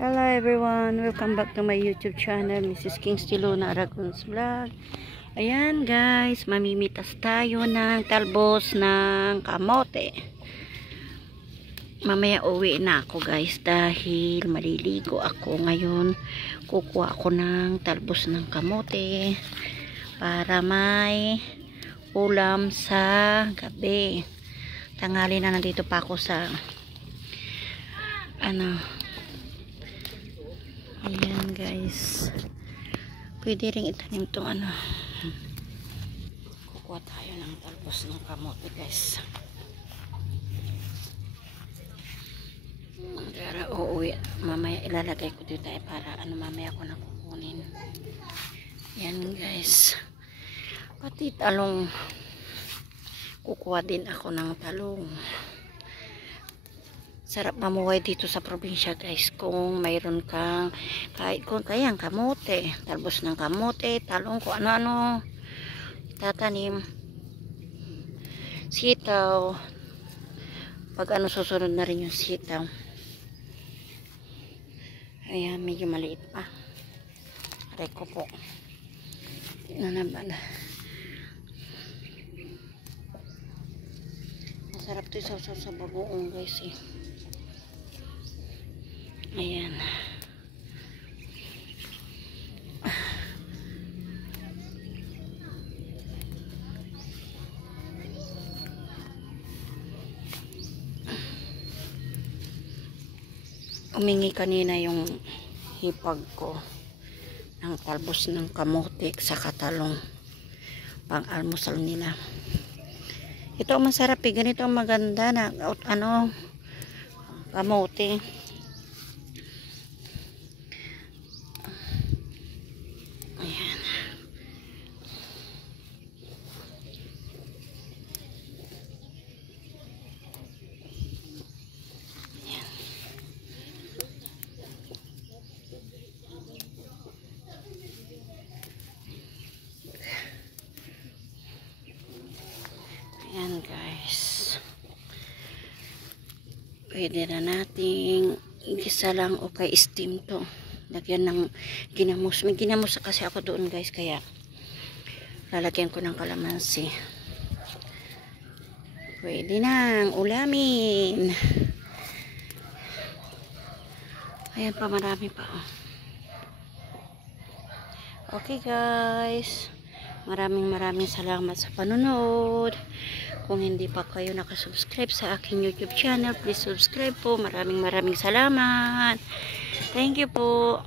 Hello everyone, welcome back to my YouTube channel, Mrs. Kingstilona Aragon's Vlog. Ayan guys, mamimitas tayo ng talbos ng kamote. Mamaya uwi na ako guys dahil maliligo ako ngayon. Kukuha ako ng talbos ng kamote para may ulam sa gabi. Tanghali na, nandito pa ako sa ayan guys, pwede rin itanim itong kukuha tayo ng talbos ng kamote guys. Para uuwi, mamaya ilalagay ko dito para mamaya ko na kukunin. Yan guys, pati talong, kukuha din ako ng talong. Sarap mamuhay dito sa probinsya guys kung mayroon kang kahit kung kayang kamote, talbos ng kamote, talong, kung ano-ano tatanim, sitaw. Pag susunod na rin yung sitaw. Ayan, medyo maliit pa. Aray ko po. Tignan na ba na. Masarap to sa bagoong guys eh. Ayan. Umingi kanina yung hipag ko ng talbos ng kamote sa katalong pang almusal nila. Ito ang masarap eh. Ganito ang maganda na kamote. Ayan. Ayan. Ayan guys. Pwede na nating igisa lang o kay steam to. Lagyan ng ginamos. May ginamos kasi ako doon guys, kaya lalagyan ko ng kalamansi. Pwede nang ulamin. Ayan pa, marami pa oh. Okay guys, maraming salamat sa panonood. Kung hindi pa kayo nakasubscribe sa aking YouTube channel, please subscribe po. Maraming salamat. Thank you po.